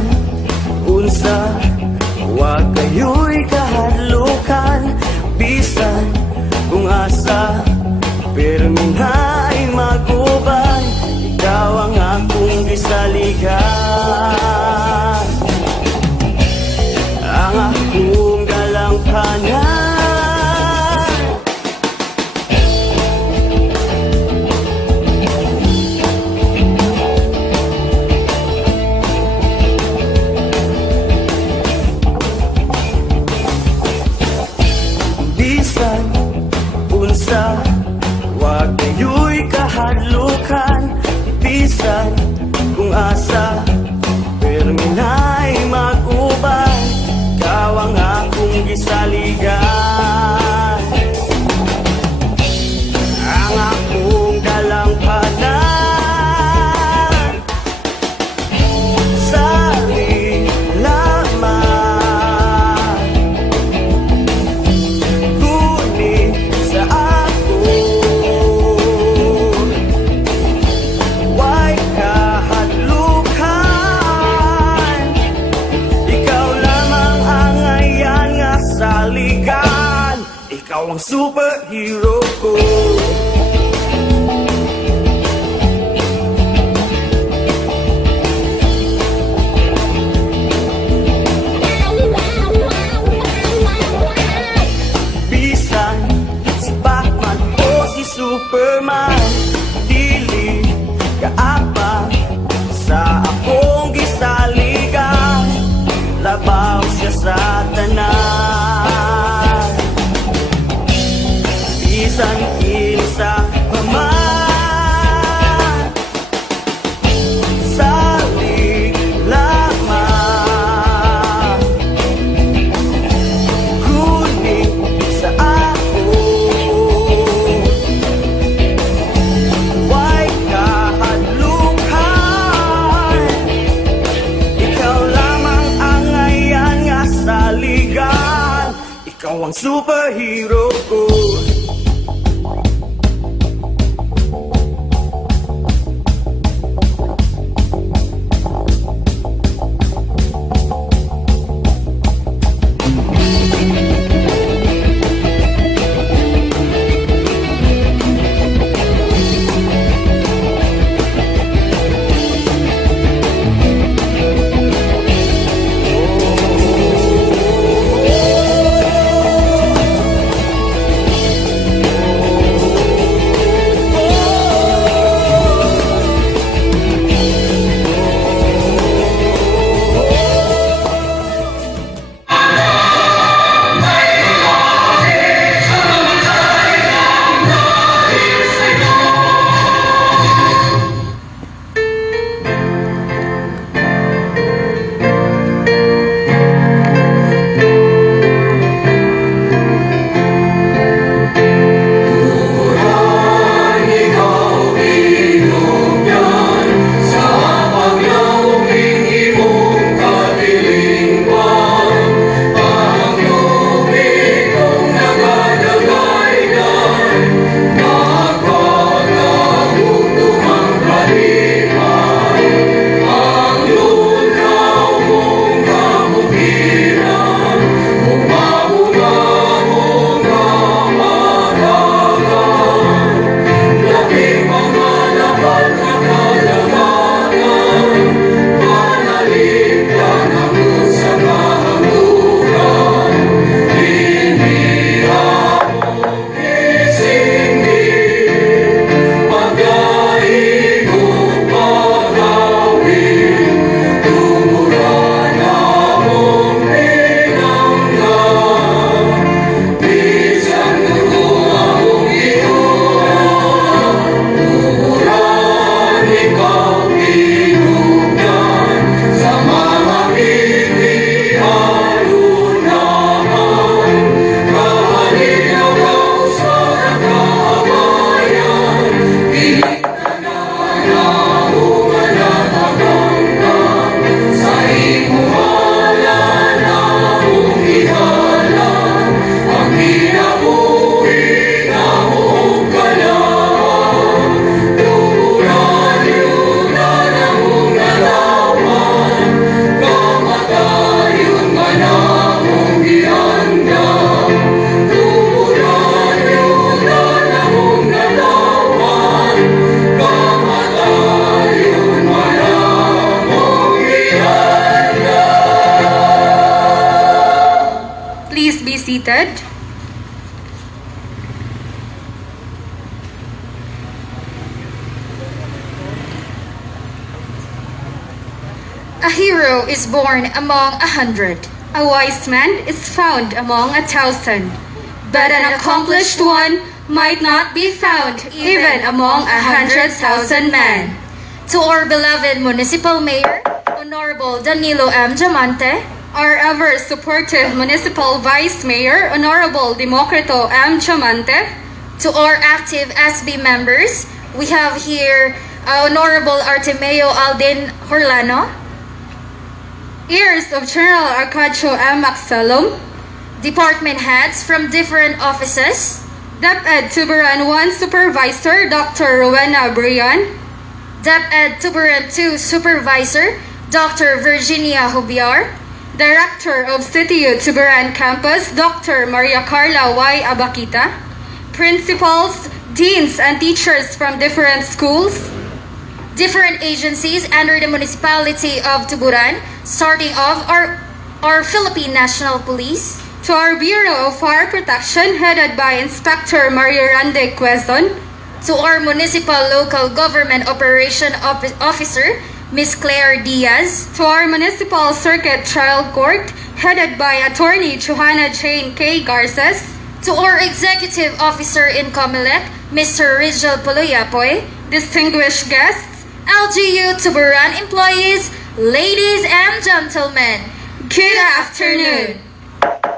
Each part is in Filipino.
Bisan unsa wa kayo'y kahadlukan, bisan kung asa perminay magubay, ikaw ang akong gisaligan, ang akong galangkanan. Bisan unsa wa kayo'y kahadlukan, bisan kung asa perminay mag-ubay, ikaw ang akong gisaligan, ang akong galangkanan. Sali lamang guni sa ako, way kahadlukan, ikaw lamang ang ayan nga saligan, ikaw ang superhero ko. Bisan si Batman o si Superman, dili kaapa sa akong gisaligan, labaw siya sa tanan. Bisan kinsa pa man, sali lamang guni sa ako, way kahadlukan, ikaw lamang ang ayan nga saligan, ikaw ang superhero ko. seated. A hero is born among 100. A wise man is found among 1,000. But an accomplished one might not be found even among 100,000 men. To our beloved Municipal Mayor, Honorable Danilo M. Diamante, our ever supportive Municipal Vice Mayor, Honorable Democrito M. Diamante, to our active SB members, we have here Honorable Artemio Aldin Horlano, heirs of General Arcadio M. Maxelum, department heads from different offices, DepEd Tuburan 1 Supervisor Dr. Rowena Brian, DepEd Tuburan 2 Supervisor Dr. Virginia Hubiar, Director of CTU Tuburan Campus Dr. Maria Carla Y. Abakita, principals, deans, and teachers from different schools, different agencies under the municipality of Tuburan, starting off our Philippine National Police, to our Bureau of Fire Protection headed by Inspector Mario Rande Quezon, to our Municipal Local Government Operation Officer, Ms. Claire Diaz, to our Municipal Circuit Trial Court headed by Attorney Johanna Jane K. Garces, to our Executive Officer in Comelec, Mr. Rigel Puluyapoy, distinguished guests, LGU Tuburan employees, ladies and gentlemen, good afternoon.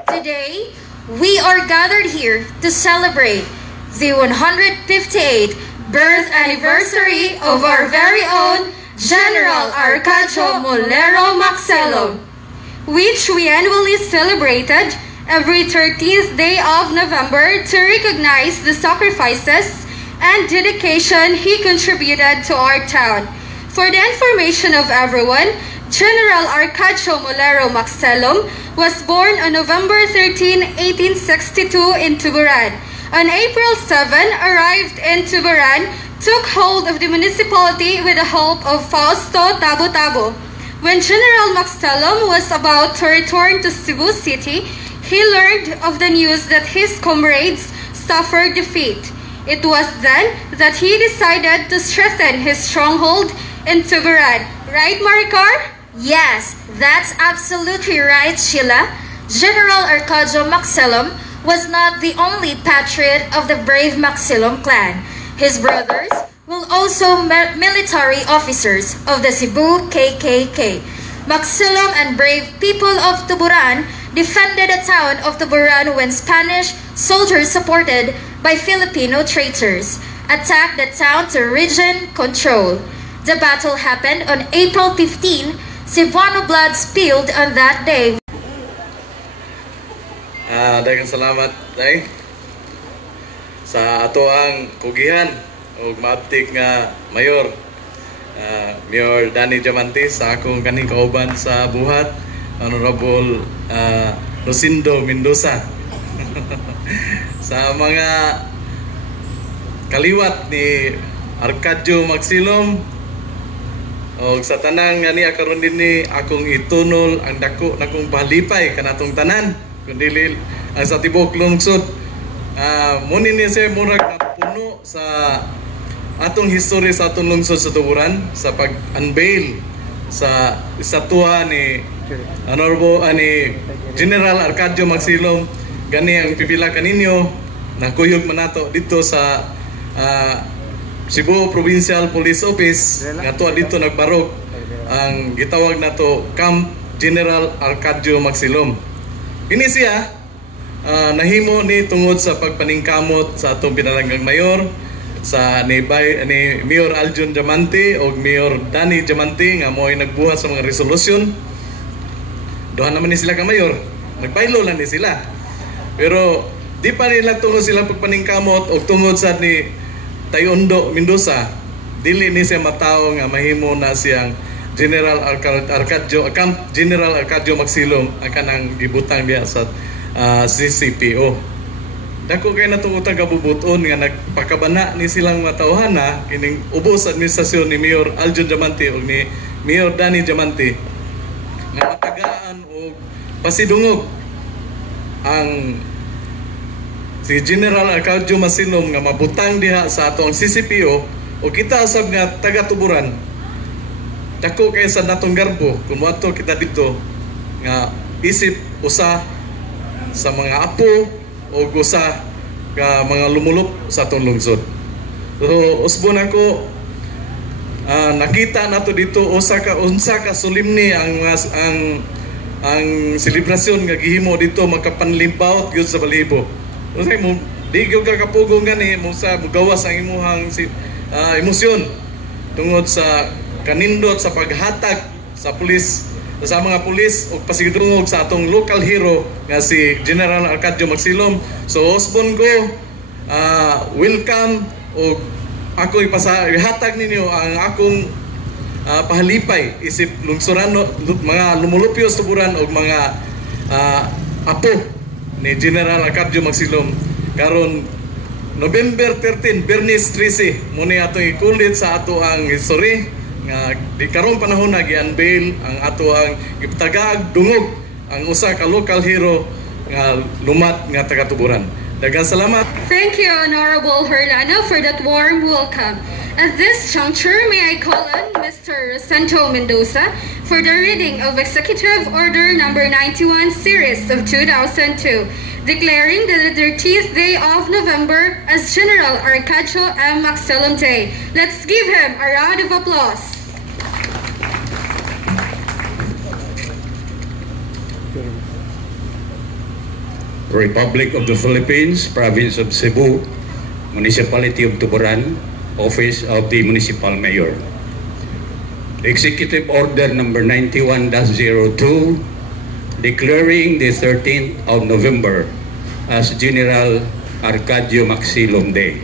Today, we are gathered here to celebrate the 158th birth anniversary of our very own General Arcadio Molero Maxelum, which we annually celebrated every 13th day of November to recognize the sacrifices and dedication he contributed to our town. For the information of everyone, General Arcadio Molero Maxelum was born on November 13, 1862 in Tuburan. On April 7, arrived in Tuburan, took hold of the municipality with the help of Fausto Tabo-Tabo. When General Maxelum was about to return to Cebu City, he learned of the news that his comrades suffered defeat. It was then that he decided to strengthen his stronghold in Tuburan. Right, Maricar? Yes, that's absolutely right, Sheila. General Arcadio Maxelum was not the only patriot of the brave Maxelum clan. His brothers were also military officers of the Cebu KKK. Maxelum and brave people of Tuburan defended the town of Tuburan when Spanish soldiers supported by Filipino traitors attacked the town to regain control. The battle happened on April 15. Cebuano blood spilled on that day. Daghang salamat day sa ato ang kugihan o maaptik nga mayor, Mayor Danny Diamante, sa akong kaning kauban sa buhat, Honorable Rosindo Mendoza, sa mga kaliwat ni Arcadio Maxelum, o sa tanan nga niya karon dinhi akong itunol ang dako nakong pahalipay kanatong tanan kundi ang sa tibok lungsod. Muni ni siya murag napuno sa atong history sa atong lungsod sa Tuburan sa pag-unveil sa estatwa ni Honorable ni General Arcadio Maxelum. Gani ang pipila kaninyo nakuyog man nato dito sa Cebu Provincial Police Office nga tuwa dito nagbarog ang gitawag nato Camp General Arcadio Maxelum. Kini siya nahimo ni tungod sa pagpaningkamot sa atong pinalanggang mayor sa ni Mayor Aljon Diamante o Mayor Danny Diamante nga mo'y nagbuhat sa mga resolusyon. Duha naman ni sila ka mayor, nagbaylo lang ni sila. Pero di pa nila tungod sila pagpaningkamot o tungod sa ni Tayondo Mendoza, dili ni siya mataw nga mahimo na siyang General Arcadio General Arcadio Maxelum ang kanang gibutang diya sa CCPO. Dako kay natong utang kabubuton nga nagpakabana ni silang matawhana kining ubos administrasyon ni Mayor Aljon Diamante ug ni Mayor Danny Diamante nga matagaan og pasidungog ang si General Arcadio Masilom nga mabutang diha sa atong CCPO o kita usab nga taga-Tuburan dako kay sa natong garbo kung moadto kita dito nga isip usa sa mga apo o usa ka mga lumulop sa atong lungsod. So usbon ako nakita nato dito unsa ka solemne ang selebrasyon nga gihimo dito makapanlimpaw gyud sa balibo. Unsay mo di gyud ka kapugong gani mo sa mugawas ang imuhang emosyon tungod sa kanindot sa paghatag sa pulis sa mga pulis o pasigdungog sa atong local hero nga si General Arcadio Magsilom. So usbon ko welcome o ako ihatag ninyo ang akong pahalipay isip lungsurano mga lumulupyos tuburan o mga apo ni General Arcadio Magsilom karon November 13 Bernis 13 muni atong ikulit sa ato ang history nga di karong panahon na gi-unveil ang ato ang giptagaag dungog ang usa ka local hero nga lumat nga taga-Tuburan. Daghang salamat. Thank you, Honorable Herlano, for that warm welcome. At this juncture, may I call on Mr. Santo Mendoza for the reading of Executive Order Number 91, Series of 2002, declaring the 30th day of November as General Arcadio M. Magsilom Day. Let's give him a round of applause. Republic of the Philippines, Province of Cebu, Municipality of Tuburan, Office of the Municipal Mayor. Executive Order Number 91-02, declaring the 13th of November as General Arcadio Magsilom Day.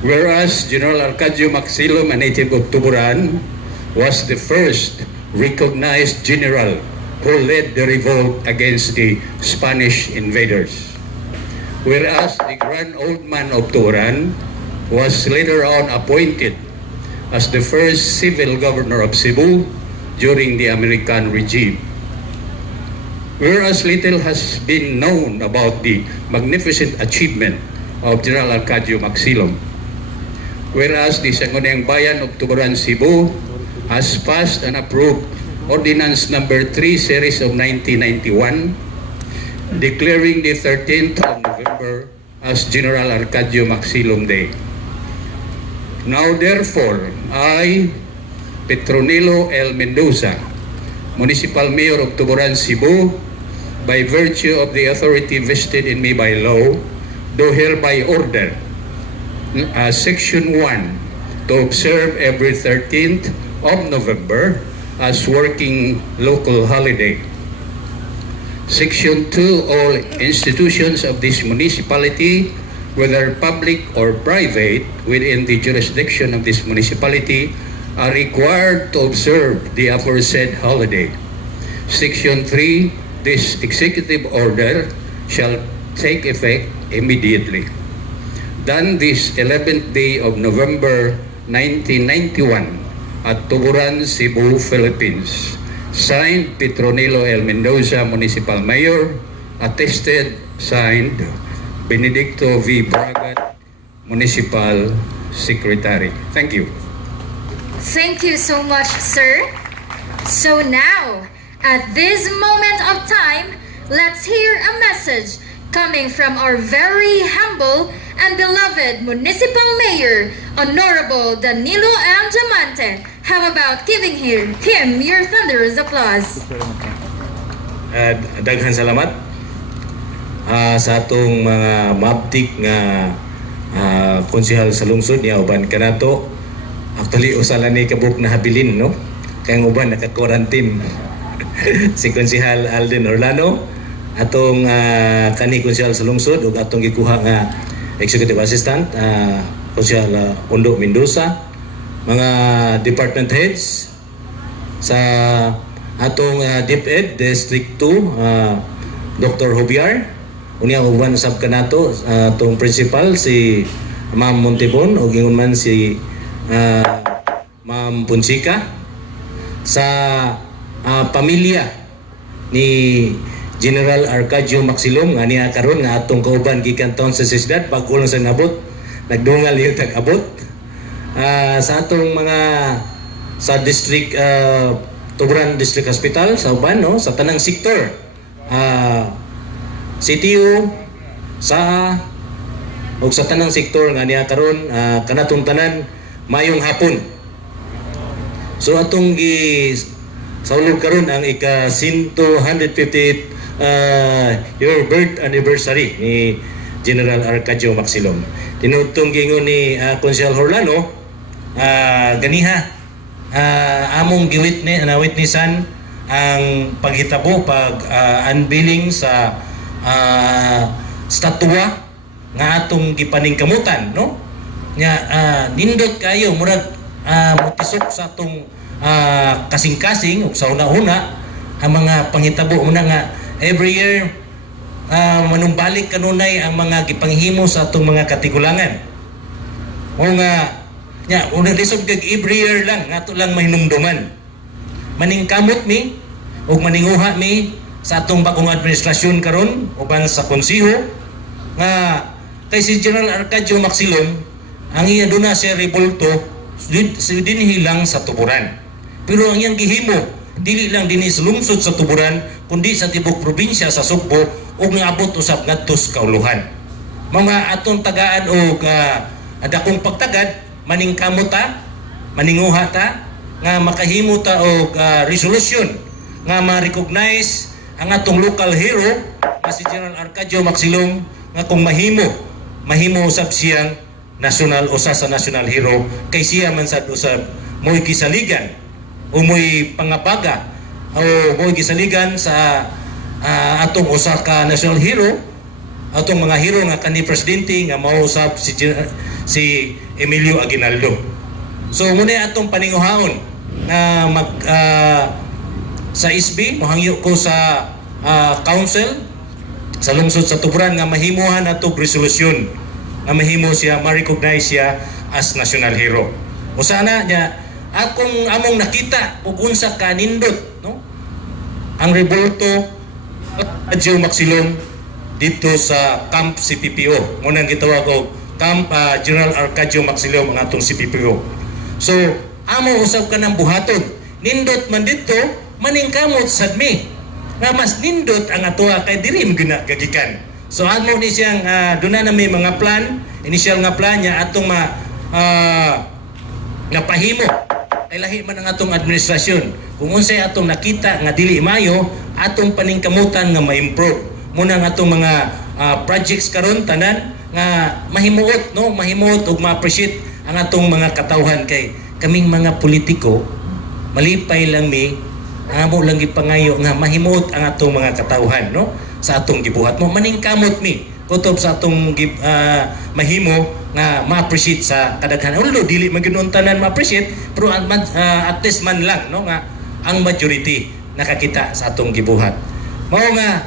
Whereas General Arcadio Magsilom, a native of Tuburan, was the first recognized general who led the revolt against the Spanish invaders. Whereas the Grand Old Man of Tuburan was later on appointed as the first civil governor of Cebu during the American regime. Whereas little has been known about the magnificent achievement of General Arcadio Magsilom. Whereas the Sangguniang Bayan of Tuburan, Cebu has passed and approved Ordinance Number 3, Series of 1991, declaring the 13th of November as General Arcadio Magsilom Day. Now therefore, I, Petronilo L. Mendoza, Municipal Mayor of Tuburan, Cebu, by virtue of the authority vested in me by law, do hereby order Section 1 to observe every 13th of November as working local holiday. Section 2, all institutions of this municipality, whether public or private, within the jurisdiction of this municipality, are required to observe the aforesaid holiday. Section 3, this executive order shall take effect immediately. Done this 11th day of November 1991, at Tuburan, Cebu, Philippines. Signed, Petronilo L. Mendoza, Municipal Mayor. Attested, signed, Benedicto V. Bragat, Municipal Secretary. Thank you. Thank you so much, sir. So now, at this moment of time, let's hear a message coming from our very humble and beloved Municipal Mayor, Honorable Danilo M. Diamante. How about giving him your thunderous applause? Daghang salamat sa atong mga mabtik nga konsehal sa lungsod niya uban kanato. Actually usala ni kabuk na habilin no. Kay uban naka-quarantine si konsehal Alden Orlano atong kani konsehal sa lungsod ug atong gikuha nga executive assistant konsehal Ondo Mendoza, mga department heads sa atong DepEd District 2 Dr. Joviar unya uban sab kanato atong principal si Ma'am Montebon ug ingon man si Ma'am Punsika sa pamilya ni General Arcadio Maxilom nga niya karon nga atong kauban gikan taon sa syudad pagkulang sa nabot nagdungal yung tag-abot sa atong mga sa district Tuburan District Hospital sa uban no sa tanang sektor CTO sa o sa tanang sektor nga niya karon kanatong tanan mayong hapon. So atong saulog karon ang ika 158 year birth anniversary ni General Arcadio Maxilom. Tinutong gingon ni Consel Horlano ganiha among witnessan ang paghitabo pag unveiling sa statwa nga atong gipaningkamutan no nya nindot kayo murag mutisok sa atong kasing-kasing ug sa una-una ang mga panghitabo una nga every year manumbalik kanunay ang mga gipanghimo sa atong mga katigulangan o nga nya una lisod kag every year lang nga ato lang mahinumduman maningkamot mi ug maninguha mi sa atong bagong administrasyon karon uban sa konseho nga kay si General Arcadio Maxilom ang iya duna siya revolto dinhi lang sa Tuburan pero ang iyang gihimo dili lang dinhi sa lungsod sa Tuburan kundi sa tibok probinsya sa Sugbo ug naabot usab ngadto sa kauluhan mga atong tagaan og dakong pagtagad maningkamot ta maninguha ta nga makahimo ta og resolution nga ma-recognize ang atong local hero nga si General Arcadio Maxilom nga kung mahimo usab siyang national usa sa national hero kay siya man sad usab mo'y kisaligan o mo'y pangabaga o mo'y kisaligan sa atong usa ka national hero atong mga hero nga kanhi presidente nga mao usab si Emilio Aguinaldo. So muna atong paninguhaon na sa SB mohangyo ko sa council sa lungsod sa Tuburan nga mahimuhan atong resolusyon nga mahimo siya ma-recognize siya as national hero. O sana niya among nakita ug unsa ka nindot no ang revolto Arcadio Maxilom dito sa Camp CPPO mo nang gitawag og Camp General Arcadio Maxilom ang atong CPPO. So amo usab ka ng buhaton nindot man dito maningkamot sadmi nga mas nindot ang atoa kay diri ginagagikan. So amo ni siyang duna na may mga plan, initial nga plan niya atong napahimo ay lahi man ang atong administrasyon. Kung unsay atong nakita nga dili mayo, atong paningkamutan nga ma-improve. Muna ang atong mga projects karon tanan nga mahimuot no, mahimuot ug ma-appreciate ang atong mga katawhan kay kaming mga politiko malipay lang mi amo lang gipangayo nga mahimuot ang atong mga katawhan no sa atong gibuhat mo maningkamot mi kutob sa atong mahimo nga ma-appreciate sa kadaghan although dili man gyud tanan ma-appreciate pero at least man lang no nga ang majority nakakita sa atong gibuhat mao nga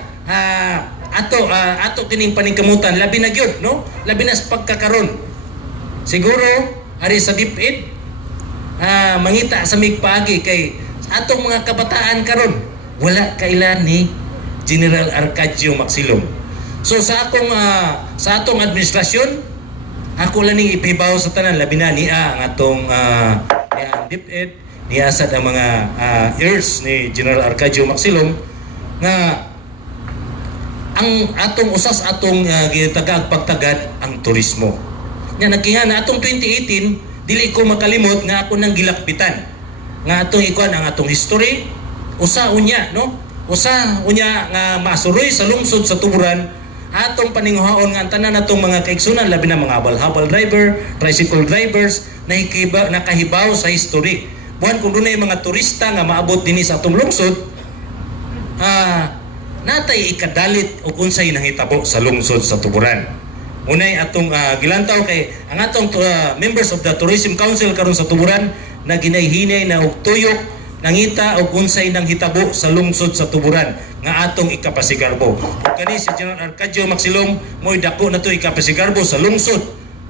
ato kining paningkamutan labi na gyud no labi na sa pagkakaron siguro ari sa DepEd mangita sa migpaagi kay atong mga kabataan karon wala kailan ni General Arcadio Maxilom. So sa atong administrasyon ako lang ning ipibaw sa tanan labi na niya ang atong DepEd niya sad ang mga heirs ni General Arcadio Maxilom nga ang atong usas atong gitagag pagtagad ang turismo. Nya nagkinga na atong 2018 dili ko makalimot nga ako nang gilakpitan nga atong ikuan ang atong history usa unya nga masuroy sa lungsod sa Tuburan atong paninguhaon nga ang tanan natong mga kaigsunan labi na mga habal driver, tricycle drivers nakahibaw sa history. Buwan kung dunay mga turista nga maabot dinhi sa atong lungsod natay ikadalit og unsay nahitabo sa lungsod sa Tuburan. Unay atong gilantaw kay ang atong members of the Tourism Council karon sa Tuburan na ginayhinay na og tuyok nangita og unsay nang hitabo sa lungsod sa Tuburan nga atong ikapasigarbo. Ug kani si General Arcadio Maxilom mo'y dako na to ikapasigarbo sa lungsod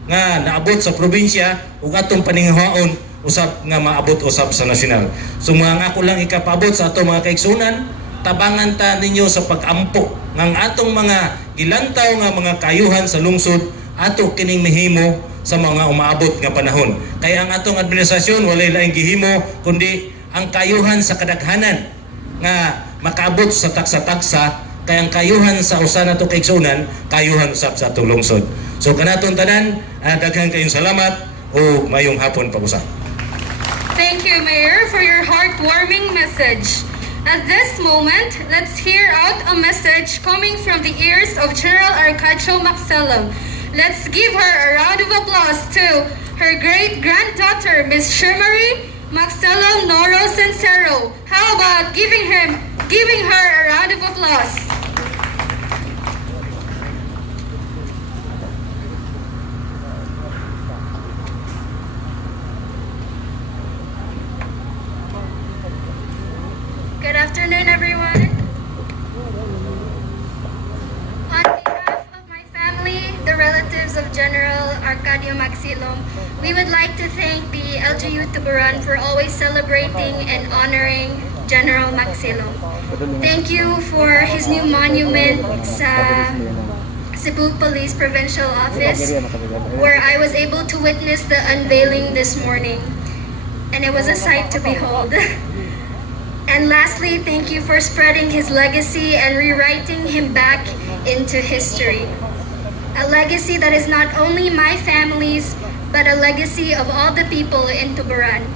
nga naabot sa probinsya ug atong paninguhaon usab nga maabot usab sa nasyonal. So mga ako lang ikapaabot sa atong mga kaigsunan tabangan ta ninyo sa pag-ampo ng atong mga gilantaw nga mga kayuhan sa lungsod ato kining mihimo sa mga umaabot nga panahon. Kaya ang atong administrasyon walay laing gihimo kundi ang kayuhan sa kadaghanan nga makaabot sa taksa-taksa, kaya ang kayuhan sa usa nato kaigsunan kayuhan usab sa atong lungsod. So kanaton tanan, daghan kayong salamat o mayong hapon pag-usap. Thank you, Mayor, for your heartwarming message. At this moment, let's hear out a message coming from the ears of General Arcadio Maxelum. Let's give her a round of applause to her great-granddaughter, Miss Shimmery Maxelum Noro Sincero. How about giving her a round of applause? Good afternoon, everyone. On behalf of my family, the relatives of General Arcadio Maxilom, we would like to thank the LGU Tuburan for always celebrating and honoring General Maxilom. Thank you for his new monument sa Cebu Police Provincial Office, where I was able to witness the unveiling this morning, and it was a sight to behold. And lastly, thank you for spreading his legacy and rewriting him back into history. A legacy that is not only my family's, but a legacy of all the people in Tuburan.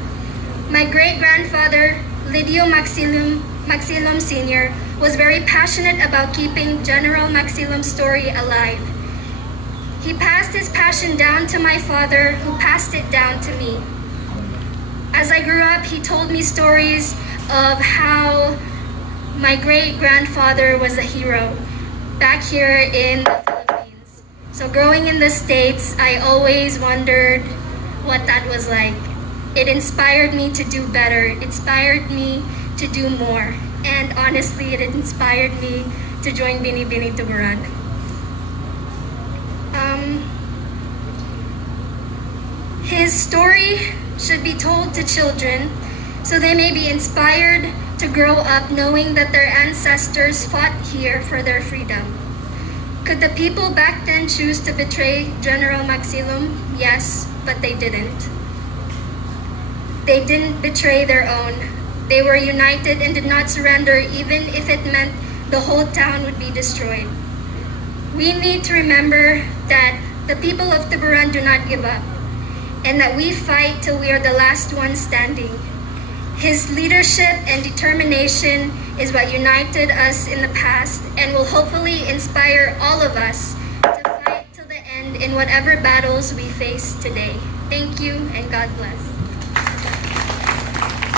My great-grandfather, Lidio Maxilum Sr., was very passionate about keeping General Maxilum's story alive. He passed his passion down to my father, who passed it down to me. As I grew up, he told me stories of how my great-grandfather was a hero back here in the Philippines. So growing in the States, I always wondered what that was like. It inspired me to do better. It inspired me to do more. And honestly, it inspired me to join Bini Bini Tuburan. His story should be told to children so they may be inspired to grow up knowing that their ancestors fought here for their freedom. Could the people back then choose to betray General Maxilum? Yes, but they didn't. They didn't betray their own. They were united and did not surrender even if it meant the whole town would be destroyed. We need to remember that the people of Tuburan do not give up and that we fight till we are the last ones standing. His leadership and determination is what united us in the past and will hopefully inspire all of us to fight till the end in whatever battles we face today. Thank you and God bless.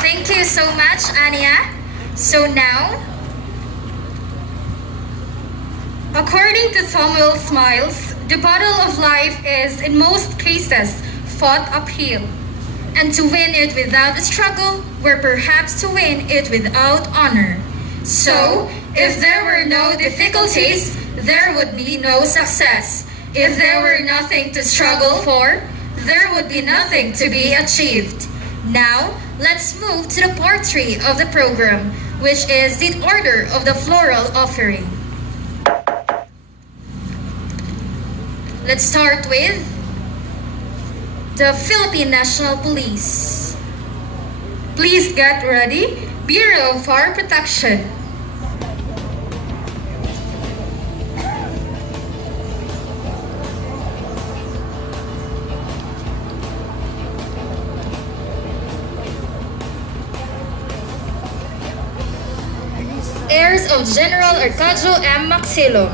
Thank you so much, Ania. So now, according to Samuel Smiles, the battle of life is, in most cases, fought uphill. And to win it without a struggle, were perhaps to win it without honor. So, if there were no difficulties, there would be no success. If there were nothing to struggle for, there would be nothing to be achieved. Now, let's move to the part 3 of the program, which is the order of the floral offering. Let's start with the Philippine National Police. Please get ready, Bureau of Fire Protection. Heirs of General Arcadio M. Maxilom.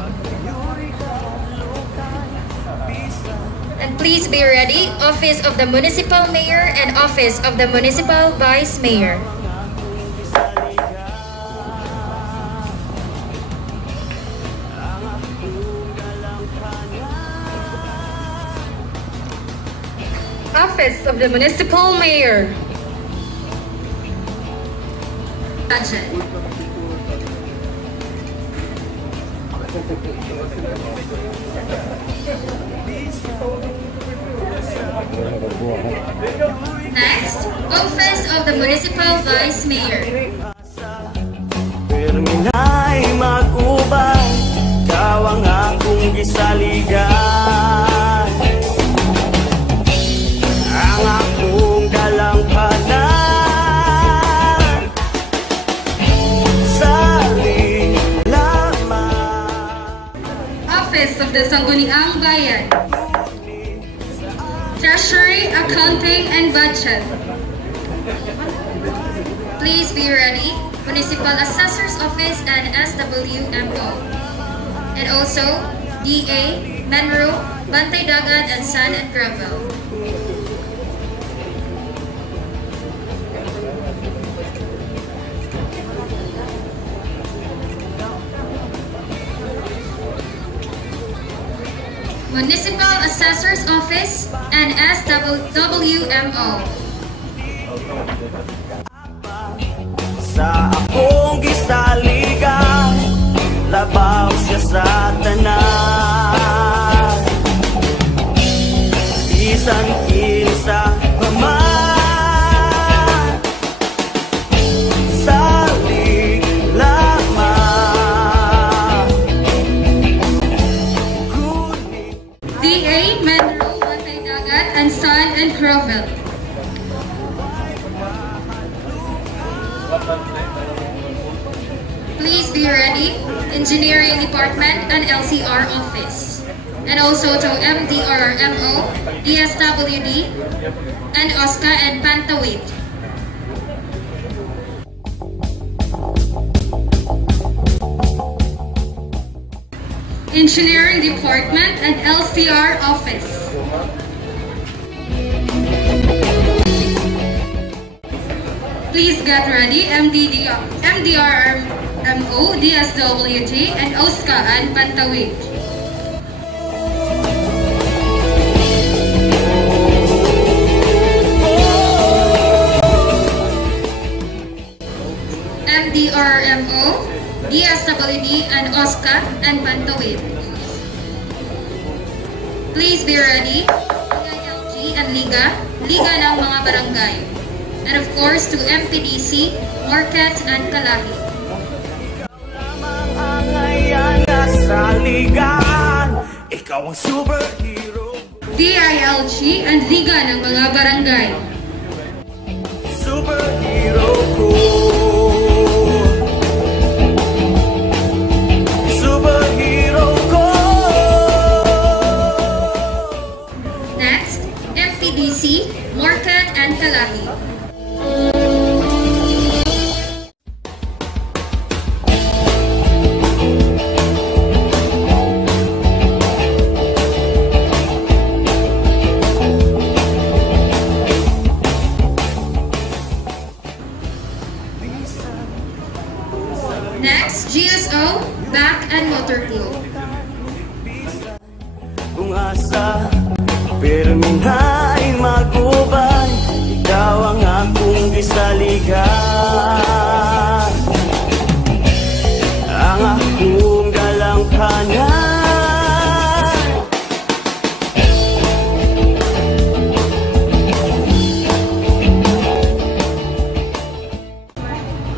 And please be ready, Office of the Municipal Mayor and Office of the Municipal Vice Mayor. Office of the Municipal Mayor. Budget. Next, Office of the Municipal Vice Mayor. Terminal Office of the Sangguniang Bayan, Treasury, Accounting, and Budget. Please be ready. Municipal Assessor's Office and SWMO. And also, DA, Menro, Bantay Dagat, and Sand and Gravel. Municipal Assessor's Office and SWMO. Sa akong gisaligan, labaw siya sa tanan. Bisan kinsa paman, salig lamang. DA, Menro, Bantay Dagat, and Sand and Gravel. Please be ready. Engineering Department and LCR Office. And also to MDRMO, DSWD, and OSCA and Pantawid. Engineering Department and LCR Office. Please get ready. MDRMO, DSWD, and OSCA and Pantawid. MDRMO, DSWD, and OSCA and Pantawid. Please be ready. LG and Liga ng mga barangay. And of course to MPDC, Market, and Kalahi. Lamang ang ngayon sa ligan, ikaw ang superhero. DILG and Liga ng mga barangay. Superhero ko. Superhero ko. Next, MPDC, Market, and Kalahi. Next, GSO, Back and Motor Club. Kung asa, pirmi na ay magubay, ikaw ang akong gisaligan. Ang akong galangkanan.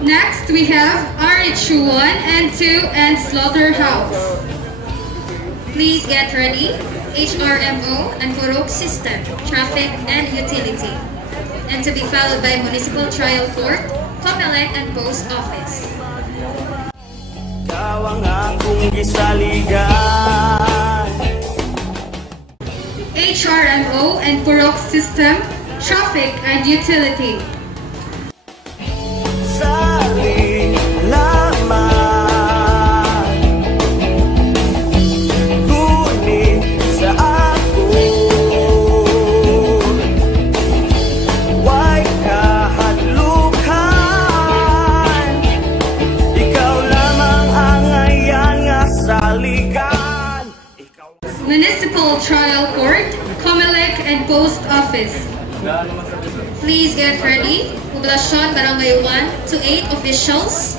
Next, we have RH1 and 2 and Slaughterhouse. Please get ready. HRMO and Purok System, Traffic and Utility. And to be followed by Municipal Trial Court, Comelec and Post Office. Ikaw ang akong gisaligan. HRMO and Purok System, Traffic and Utility. Salig lamang. Ngunit sa ako, huwag kahadlukan. Ikaw lamang ang ngayon nga saligan. Municipal Trial Court, Comelec and Post Office. Please get ready. Poblacion Barangay 1 to 8 officials.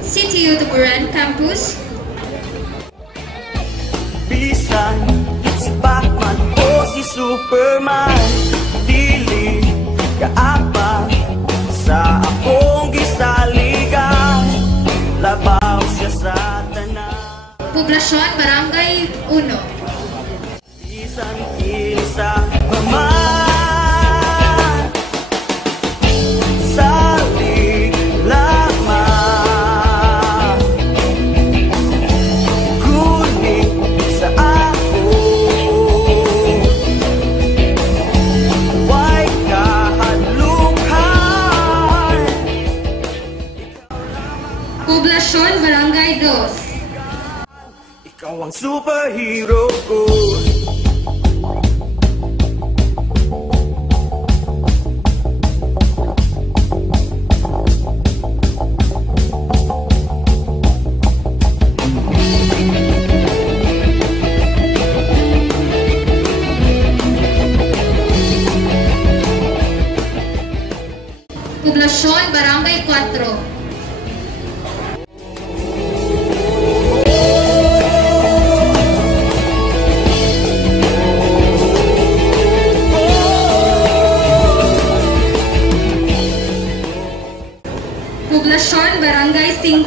CTU Tuburan Campus. Bisan si Batman o si Superman, dili kaapa sa akong gisaligan. Labaw siya sa tanan. Poblacion Barangay 1. Bisan kinsa paman, salig lamang. Ngunit sa Poblasyon Barangay 2. Ikaw ang superhero ko. Poblasyon Barangay 4. Poblasyon Barangay 5.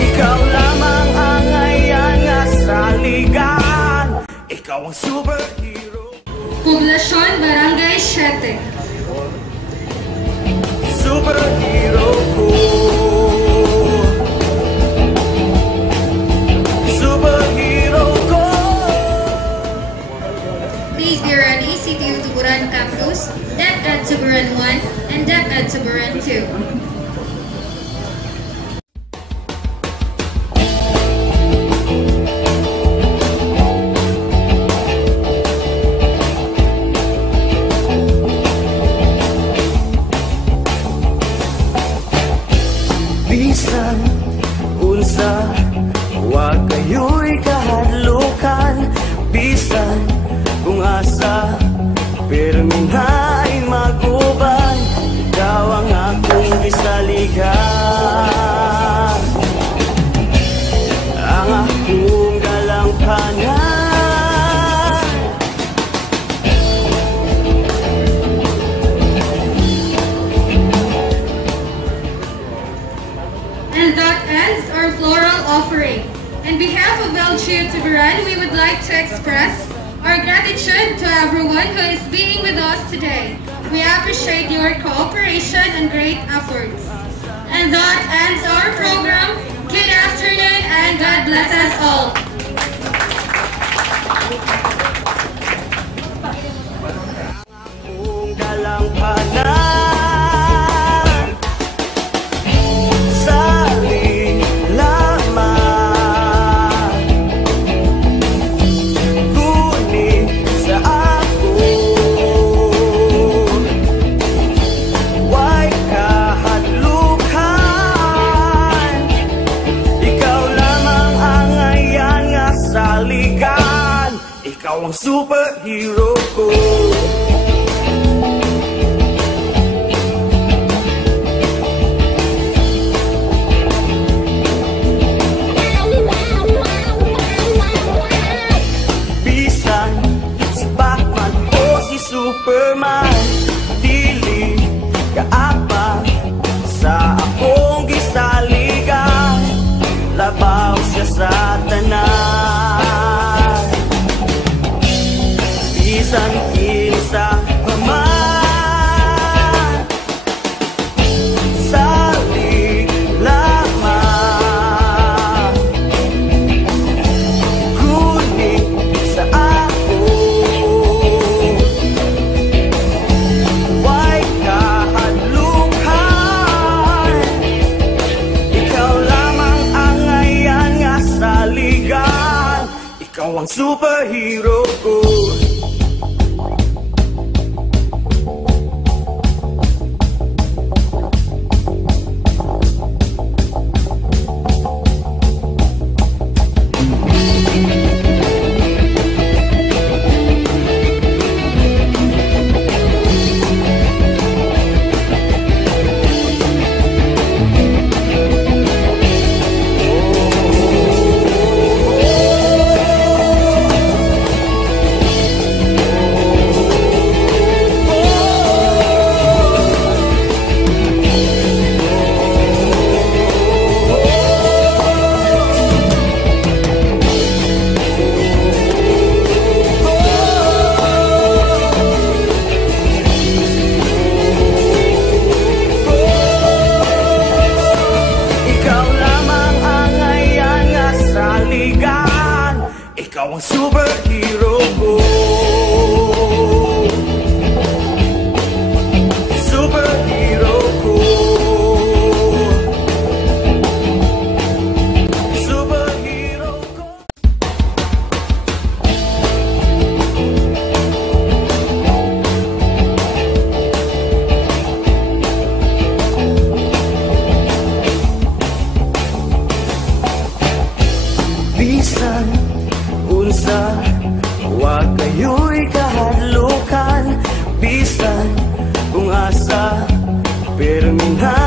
Ikaw lamang ang ayan nga sa ligan. Ikaw ang superhero. Poblasyon Barangay 7. Superhero ko. Superhero ko. Please be ready, City of Tuburan Campus, DepEd Tuburan 1 and DepEd Tuburan 2. Bisan unsa wa kayo'y kahadlukan. Bisan kung asa perminhay maguban. Ikaw ang akong gisaligan, ang akong galampanan. And that ends our floral offering. On behalf of LGU Tuburan, we would like to express our gratitude to everyone who is being with us today. We appreciate your cooperation and great efforts. And that ends our program. Good afternoon and God bless us all. Kung galampanan sali lamang, ngunit sa ako way kahadlukan. Ikaw lamang ang ayan nga sa ligan. Ikaw ang superhero ko. Bisan si Batman o si Superman, dili kaapa sa akong gisaligan. Labaw siya sa tanan. Bisan kinsa pa man, salig lamang, ngunit sa ako way kahadlukan. Ikaw lamang ang ayan nga sa ligan. Ikaw ang superhero ko. ikaw ang superhero ko. Superhero ko. Superhero ko. Bisan unsa wa kayo'y kahadlukan, bisan kung asa pero minha